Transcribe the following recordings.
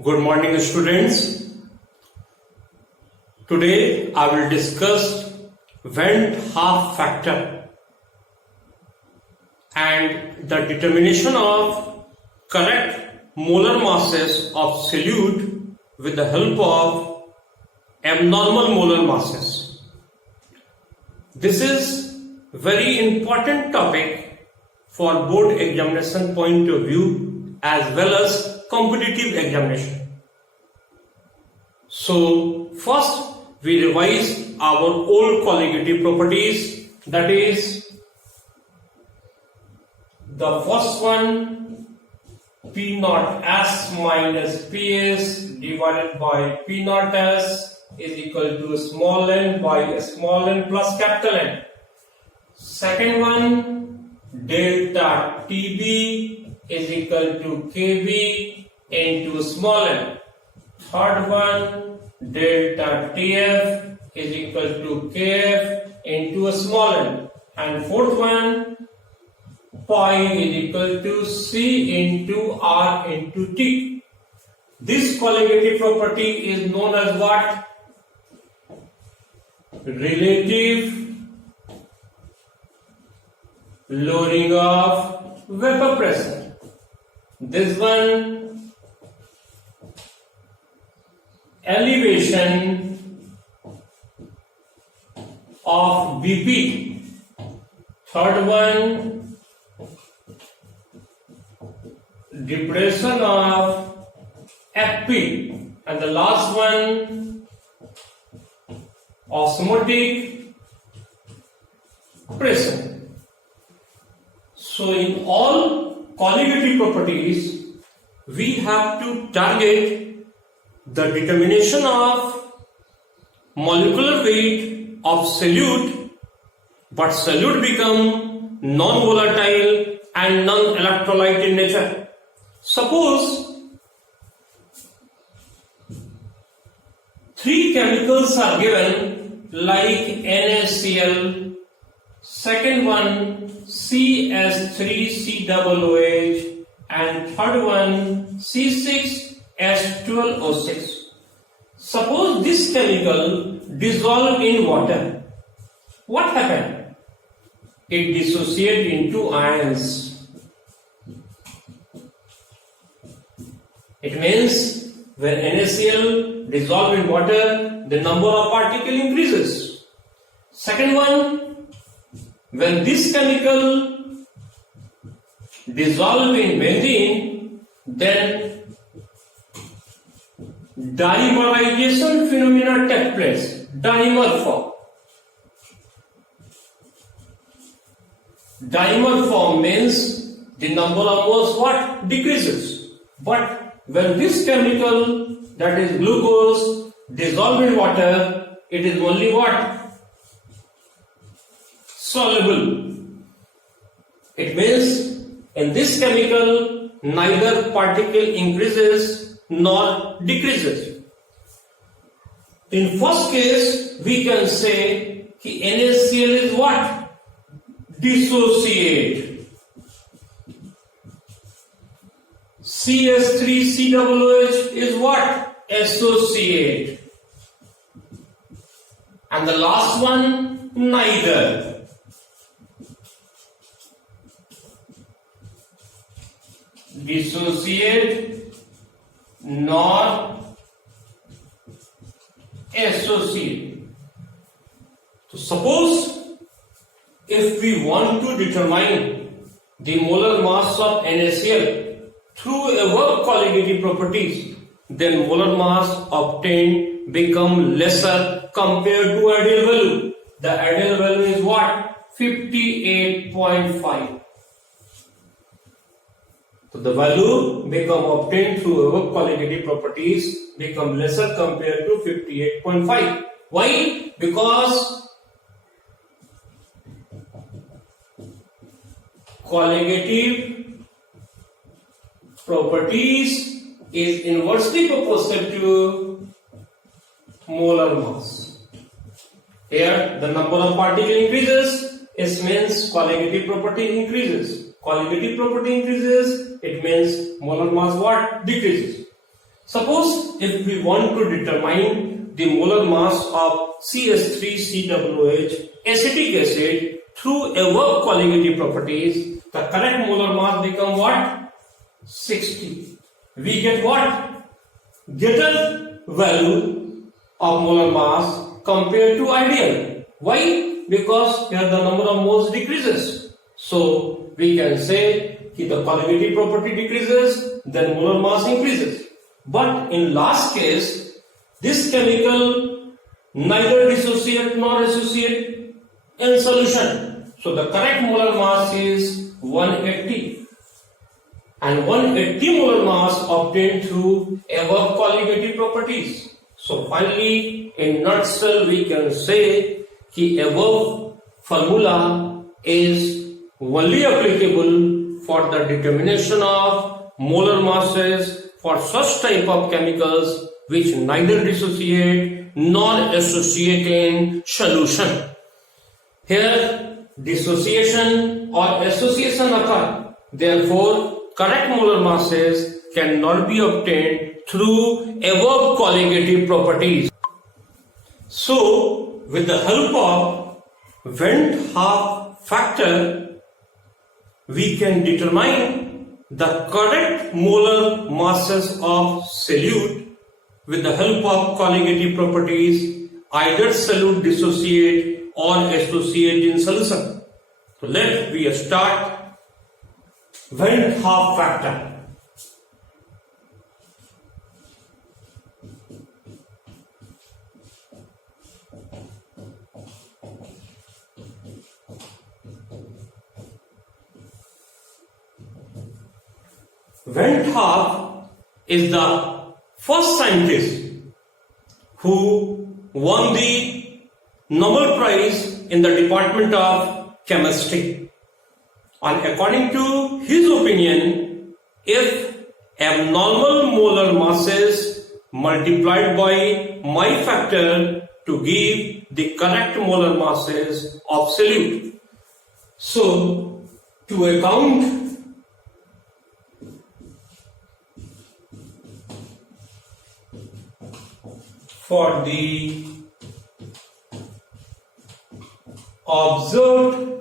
Good morning, students. Today I will discuss Vant Hoff factor and the determination of correct molar masses of solute with the help of abnormal molar masses. This is very important topic for board examination point of view as well as competitive examination. So first we revise our old colligative properties, that is the first one, P naught S minus PS divided by P naught S is equal to small n by small n plus capital N. Second one, delta TB is equal to KB into small n. Third one, delta TF is equal to KF into a small n. And fourth one, pi is equal to C into R into T. This colligative property is known as what? Relative lowering of vapor pressure. This one, elevation of BP. Third one, depression of FP. And the last one, osmotic pressure. So in all colligative properties, we have to target the determination of molecular weight of solute, but solute become non-volatile and non-electrolyte in nature. Suppose three chemicals are given like NaCl, second one CS3COOH, and third one C6H12O6. Suppose this chemical dissolve in water. What happened? It dissociates into ions. It means when NaCl dissolve in water, the number of particles increases. Second one, when this chemical dissolve in benzene, then dimerization phenomena take place. Dimer form. Dimer form means the number of moles what? Decreases. But when this chemical, that is glucose, dissolve in water, it is only what? Soluble. It means in this chemical neither particle increases nor decreases. In first case we can say that NaCl is what? Dissociate. CS3COOH is what? Associate. And the last one, neither. Dissociate nor associate. So suppose if we want to determine the molar mass of NaCl through above colligative properties, then molar mass obtained become lesser compared to ideal value. The ideal value is what? 58.5. So the value become obtained through above colligative properties become lesser compared to 58.5. Why? Because colligative properties is inversely proportional to molar mass. Here the number of particles increases, it means colligative property increases. Colligative property increases, it means molar mass what? Decreases. Suppose if we want to determine the molar mass of CS3COOH acetic acid through above colligative properties, the correct molar mass become what? 60. We get what? Greater value of molar mass compared to ideal. Why? Because here the number of moles decreases. So we can say that the colligative property decreases, then molar mass increases. But in last case, this chemical neither dissociate nor associate in solution. So the correct molar mass is 180. And 180 molar mass obtained through above colligative properties. So finally, in nutshell, we can say that above formula is only applicable for the determination of molar masses for such type of chemicals which neither dissociate nor associate in solution. Here, dissociation or association occur. Therefore, correct molar masses cannot be obtained through above colligative properties. So, with the help of Vant Hoff factor, we can determine the correct molar masses of solute with the help of colligative properties, either solute dissociate or associate in solution. So let we start Vant Hoff factor. Vant Hoff is the first scientist who won the Nobel Prize in the Department of Chemistry. And according to his opinion, if abnormal molar masses multiplied by my factor to give the correct molar masses of solute. So, to account for the observed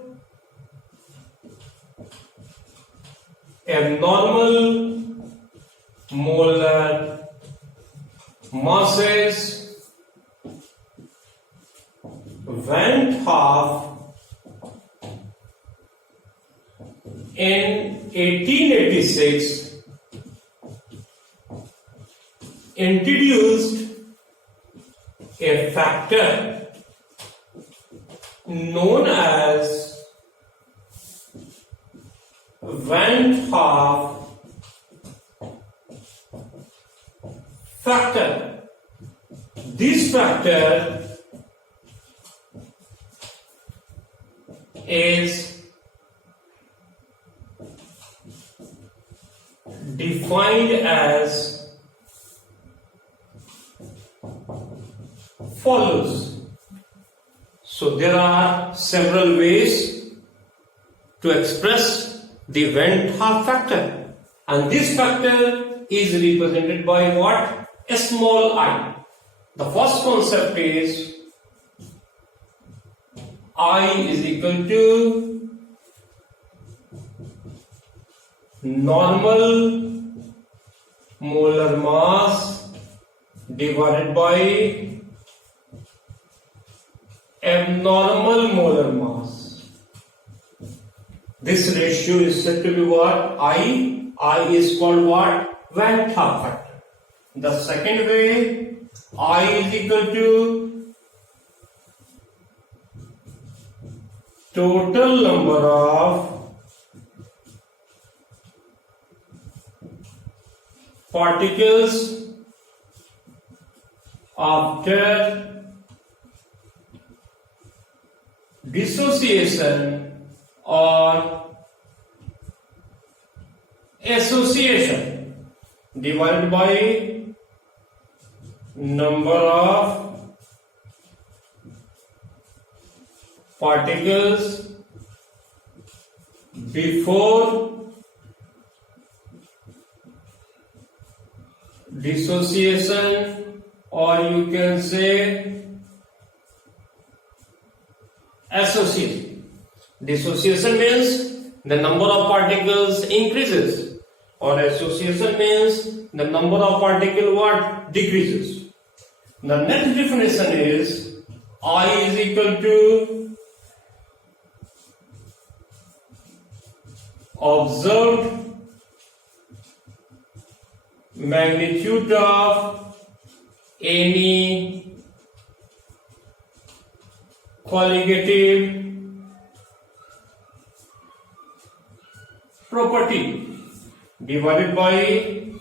abnormal molar masses, Vant Hoff in 1886 introduced a factor known as Vant Hoff factor. This factor is defined as follows. So there are several ways to express the Vant Hoff factor, and this factor is represented by what? A small I. The first concept is I is equal to normal molar mass divided by abnormal molar mass. This ratio is said to be what? I is called what? Vant Hoff factor. The second way, I is equal to total number of particles after dissociation or association divided by number of particles before dissociation, or you can say association. Dissociation means the number of particles increases, or association means the number of particles what decreases. The next definition is I is equal to observed magnitude of any qualitative property divided by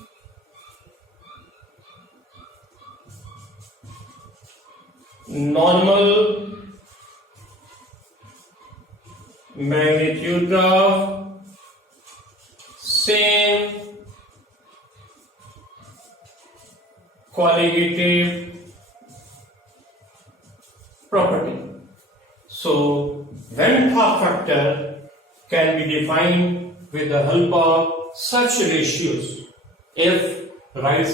normal magnitude of same qualitative property. So, Vant Hoff factor can be defined with the help of such ratios. If right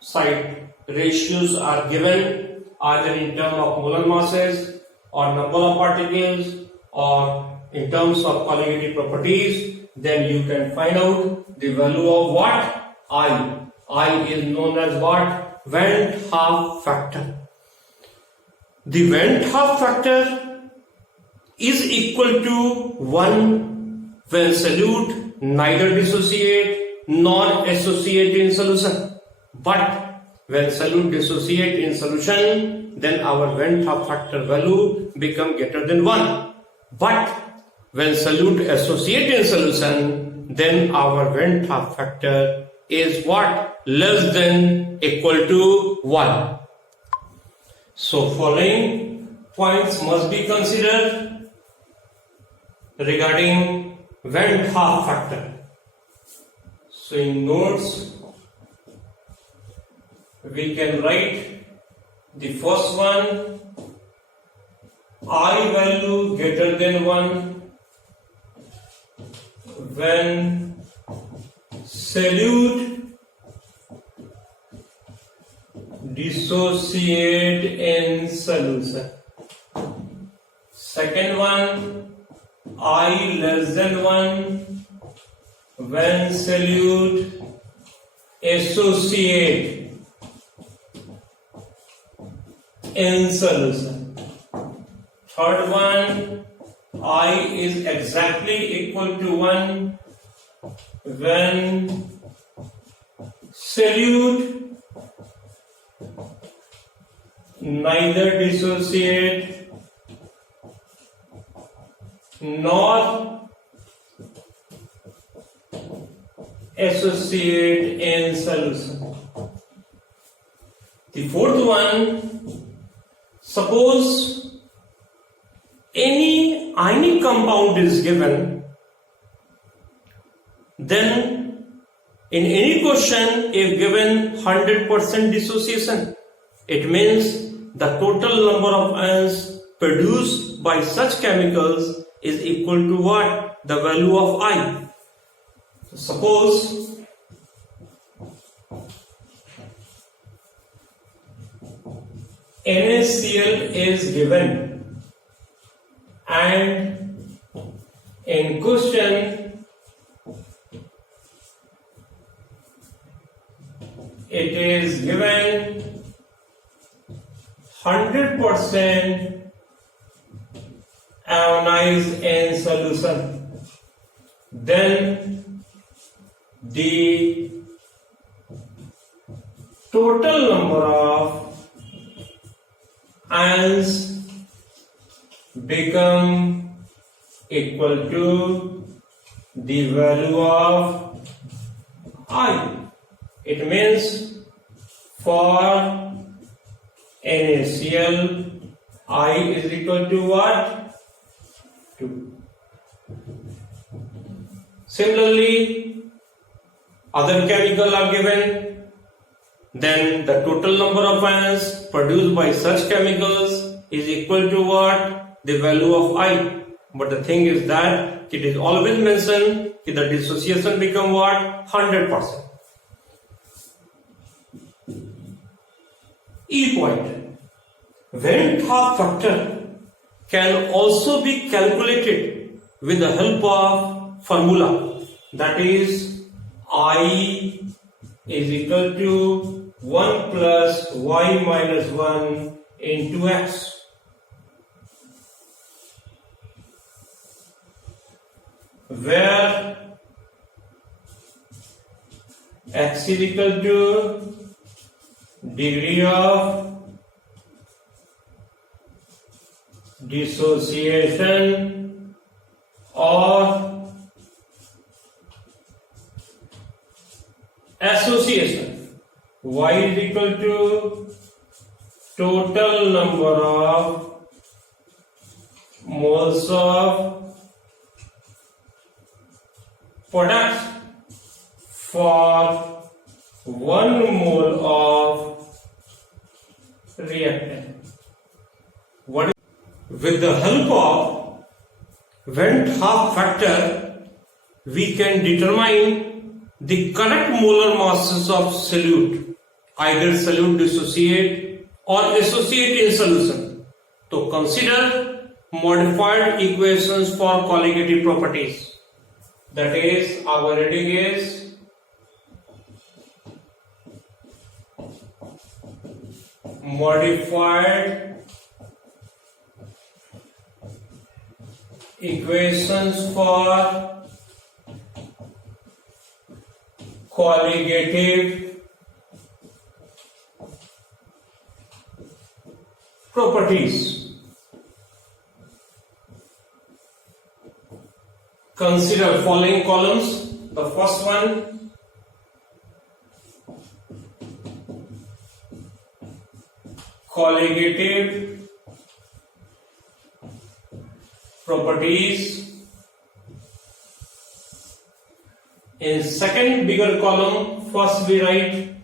side ratios are given either in terms of molar masses or number of particles or in terms of qualitative properties, then you can find out the value of what? I. I is known as what? Vant Hoff factor. The Vant Hoff factor is equal to 1 when solute neither dissociate nor associate in solution. But when solute dissociate in solution, then our Vant Hoff factor value become greater than 1. But when solute associate in solution, then our Vant Hoff factor is what? Less than equal to 1. So following points must be considered regarding Vant Hoff factor. So in notes we can write the first one, I value greater than 1 when solute dissociate in solution. Second one, I less than 1 when solute associate in solution. Third one, I is exactly equal to 1 when solute neither dissociate nor associate in solution. The fourth one, suppose any ionic compound is given, then in any question if given 100% dissociation, it means the total number of ions produced by such chemicals is equal to what? The value of I. So suppose NaCl is given and in question it is given 100% ionized in solution, then the total number of ions become equal to the value of I. It means for NaCl, I is equal to what? 2. Similarly, other chemical are given, then the total number of ions produced by such chemicals is equal to what? The value of I. But the thing is that it is always mentioned that the dissociation become what? 100%. E point. Vant Hoff factor can also be calculated with the help of formula, that is I is equal to 1 plus y minus 1 into x. Where x is equal to degree of dissociation or association, y is equal to total number of moles of products for 1 mole of reactant. With the help of Vant Hoff factor, we can determine the correct molar masses of solute, either solute dissociate or associate in solution. To consider modified equations for colligative properties. That is, our reading is modified equations for colligative properties. Consider following columns. The first one, colligative properties. In second bigger column, first we write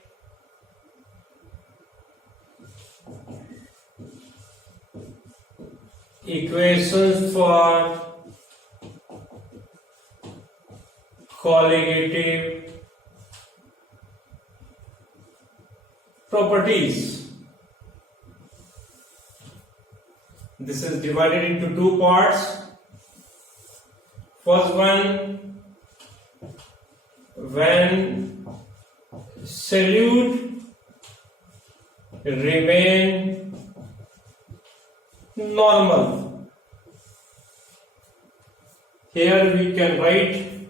equations for colligative properties. This is divided into two parts. First one, when solute remain normal. Here we can write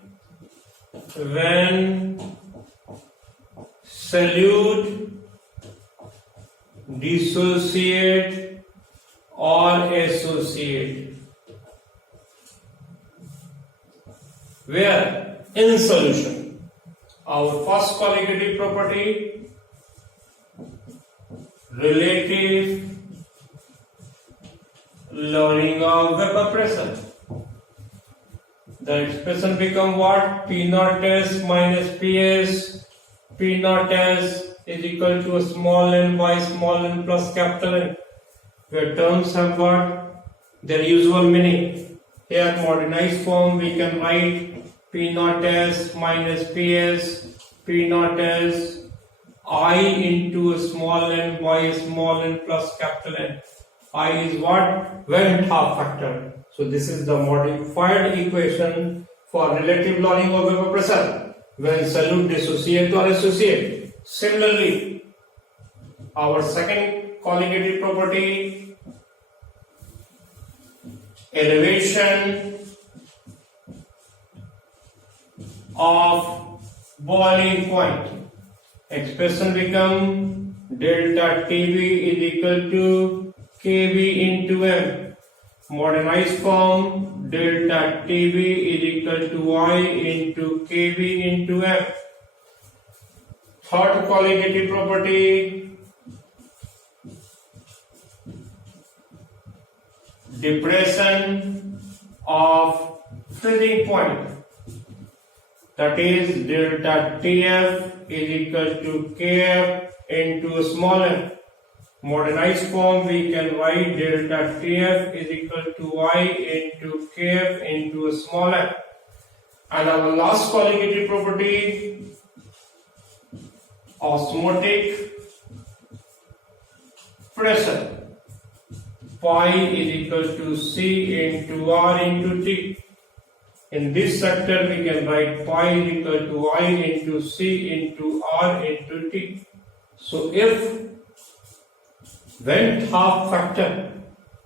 when solute dissociate or associate. Where? In solution. Our first colligative property, relative lowering of vapor pressure. The expression become what? P naught S minus PS. P naught S is equal to a small n by small n plus capital N. Where terms have got their usual meaning. Here modernized form we can write P naught S minus PS. P naught S I into a small n by small n plus capital N. I is what? Vant Hoff factor. So this is the modified equation for relative lowering of vapor pressure when solute dissociate or associate. Similarly, our second colligative property, elevation of boiling point. Expression become delta TB is equal to KB into M. Modernized form, delta TB is equal to Y into KB into M. Third colligative property, depression of freezing point. That is, delta TF is equal to KF into small m. Modernized form we can write delta TF is equal to Y into KF into small m. And our last colligative property, osmotic pressure. Pi is equal to C into R into T. In this sector we can write pi is equal to I into C into R into T. So if Vant Hoff factor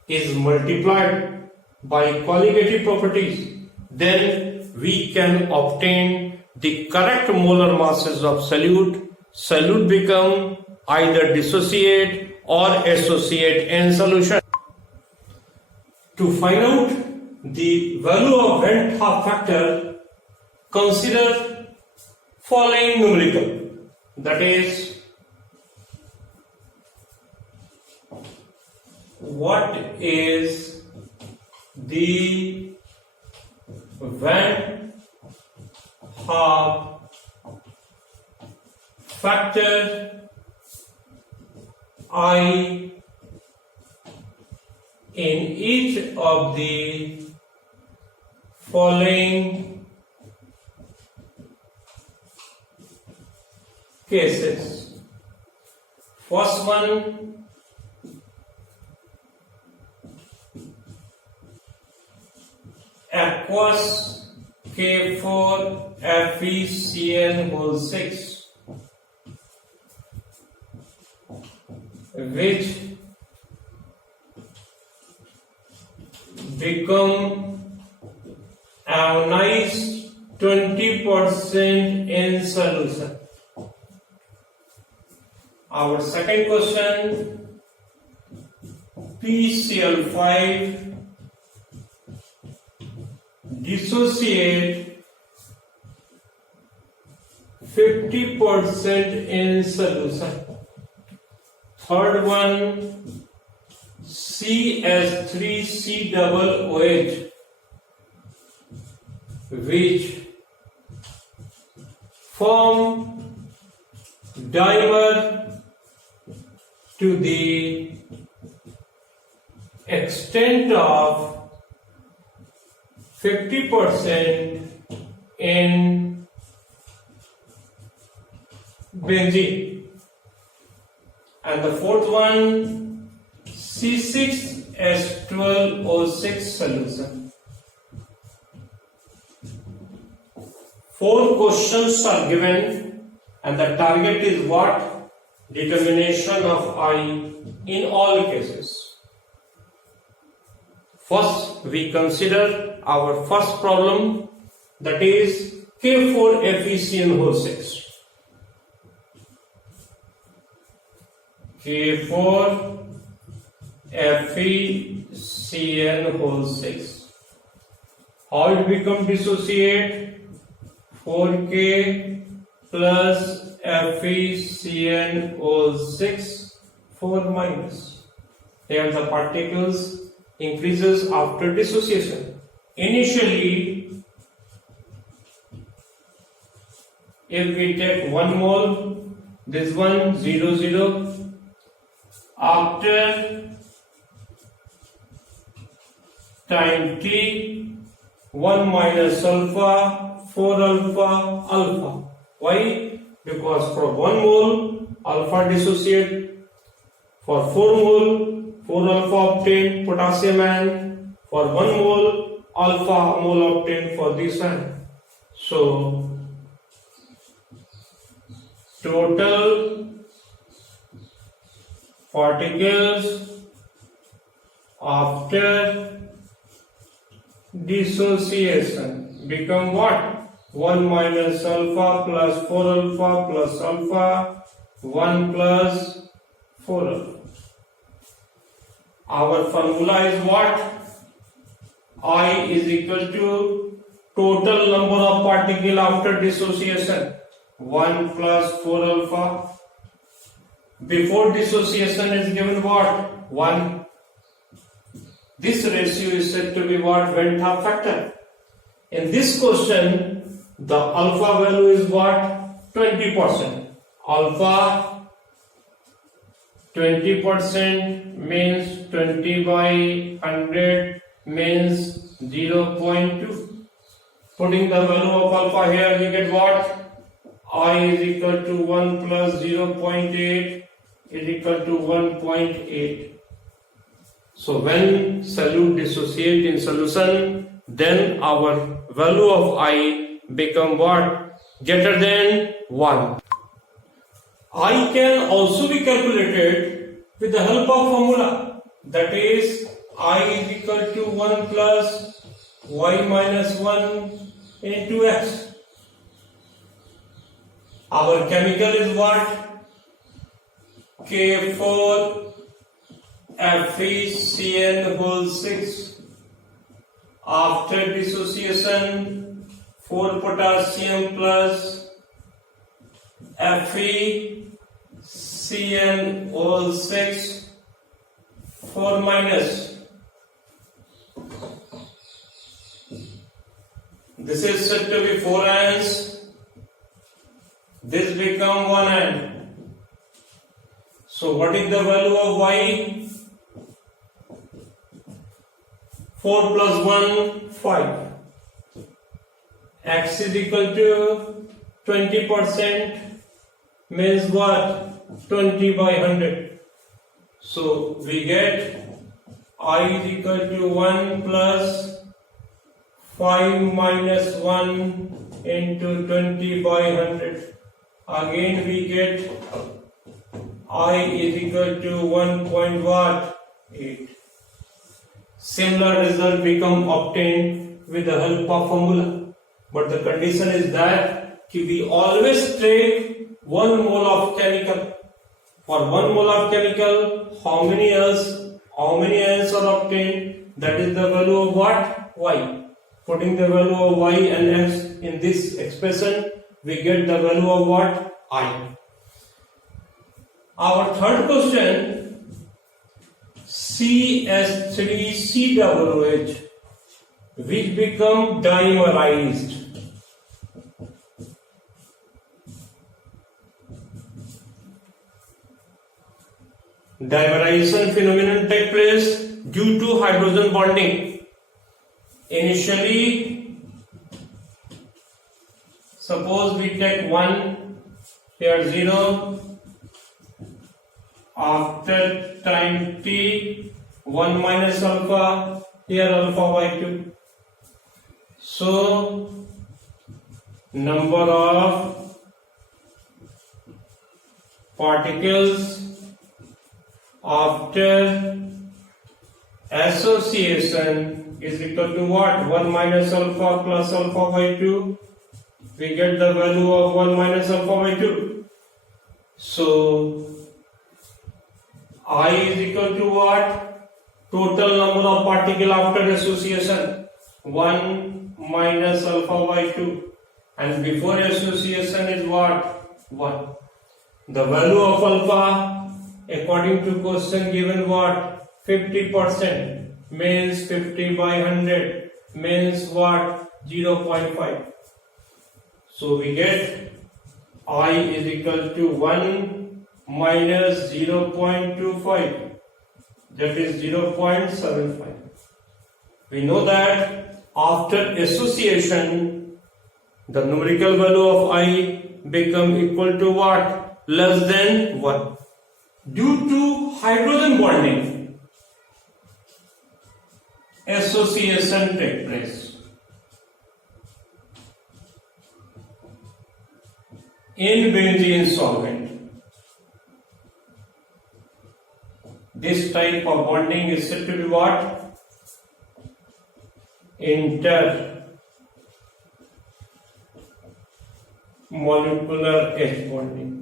is multiplied by colligative properties, then we can obtain the correct molar masses of solute. Solute become either dissociate or associate in solution. To find out the value of Vant Hoff factor, consider following numerical, that is, what is the Vant Hoff factor I in each of the following cases. First one, aqueous K4 FeCN whole 6, which become ionized 20% in solution. Our second question, PCl5 dissociate 50% in solution. Third one, CS3COOH, which form dimer to the extent of 50% in benzene. And the fourth one, C6H12O6 solution. 4 questions are given and the target is what? Determination of I in all cases. First, we consider our first problem, that is K4 FeCN whole 6. K4 FeCN whole 6. How it become dissociate? 4K plus FeCN whole 6, 4 minus. Here the particles increases after dissociation. Initially, if we take 1 mole, this one 0, 0. After time t, 1 minus alpha, 4 alpha, alpha. Why? Because for 1 mole, alpha dissociate. For 4 mole, 4 alpha obtained potassium ion. For 1 mole, alpha mole obtained for this ion. So, total particles after dissociation become what? 1 minus alpha plus 4 alpha plus alpha, 1 plus 4 alpha. Our formula is what? I is equal to total number of particles after dissociation, 1 plus 4 alpha. Before dissociation is given what? 1. This ratio is said to be what? Vant Hoff factor. In this question, the alpha value is what? 20%. Alpha 20% means 20 by 100 means 0.2. Putting the value of alpha here, we get what? I is equal to 1 plus 0.8. is equal to 1.8. So when solute dissociate in solution, then our value of I become what? Greater than 1. I can also be calculated with the help of formula. That is, I is equal to 1 plus y minus 1 into x. Our chemical is what? K4 FeCN whole 6. After dissociation, 4 potassium plus FeCN whole 6, 4 minus. This is said to be 4 ions. This become 1 ion. So what is the value of Y? 4 plus 1, 5. X is equal to 20%, means what? 20 by 100. So we get I is equal to 1 plus 5 minus 1 into 20 by 100. Again we get I is equal to 1.8. Similar result become obtained with the help of formula. But the condition is that we always take 1 mole of chemical. For 1 mole of chemical, how many ions are obtained? That is the value of what? Y. Putting the value of Y and X in this expression, we get the value of what? I. Our third question, CS3COOH, which become dimerized. Dimerization phenomenon take place due to hydrogen bonding. Initially, suppose we take 1, here 0, after time t, 1 minus alpha, here alpha by 2. So, number of particles after association is equal to what? 1 minus alpha plus alpha by 2. We get the value of 1 minus alpha by 2. So, I is equal to what? Total number of particles after association, 1 minus alpha by 2. And before association is what? 1. The value of alpha, according to question given what? 50%, means 50 by 100, means what? 0.5. So we get I is equal to 1 minus 0.25, that is 0.75. We know that after association, the numerical value of I become equal to what? Less than 1. Due to hydrogen bonding, association take place. In benzene solvent, this type of bonding is said to be what? Intermolecular H bonding.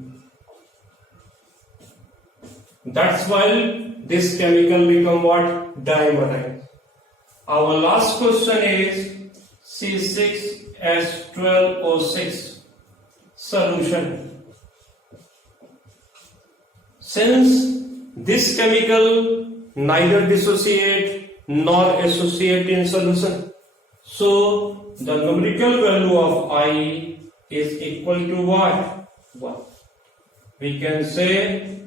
That's why this chemical become what? Dimerized. Our last question is C6H12O6 solution. Since this chemical neither dissociate nor associate in solution, so the numerical value of I is equal to what? 1. We can say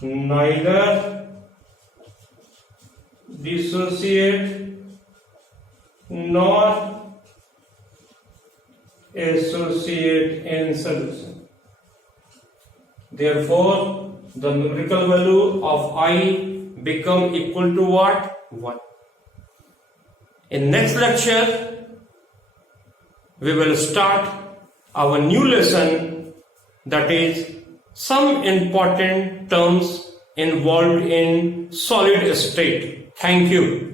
neither dissociate nor associate in solution. Therefore, the numerical value of I become equal to what? 1. In next lecture, we will start our new lesson, that is some important terms involved in solid state. Thank you.